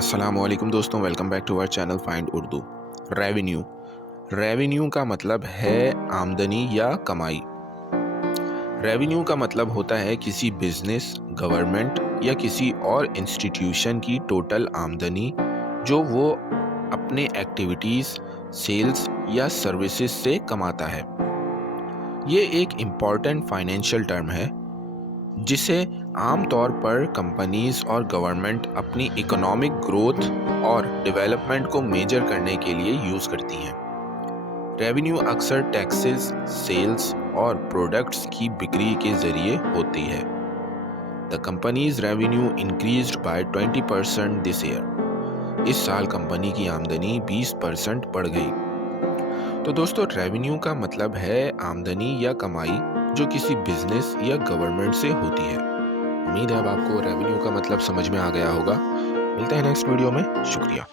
अस्सलामुअलैकुम दोस्तों, welcome back to our channel find Urdu. Revenue revenue का मतलब है आमदनी या कमाई। रेवेन्यू का मतलब होता है किसी बिजनेस, गवर्नमेंट या किसी और इंस्टीट्यूशन की टोटल आमदनी जो वो अपने एक्टिविटीज, सेल्स या सर्विसेज से कमाता है। ये एक इम्पॉर्टेंट फाइनेंशियल टर्म है जिसे आमतौर पर कंपनीज और गवर्नमेंट अपनी इकोनॉमिक ग्रोथ और डेवलपमेंट को मेजर करने के लिए यूज करती हैं। रेवेन्यू अक्सर टैक्सेस, सेल्स और प्रोडक्ट्स की बिक्री के जरिए होती है। The companies revenue increased by 20% this year. इस साल कंपनी की आमदनी 20% बढ़ गई। तो दोस्तों, रेवेन्यू का मतलब है आमदनी या कमाई जो किसी बिजनेस या गवर्नमेंट से होती है। उम्मीद है अब आपको रेवेन्यू का मतलब समझ में आ गया होगा। मिलते हैं नेक्स्ट वीडियो में। शुक्रिया।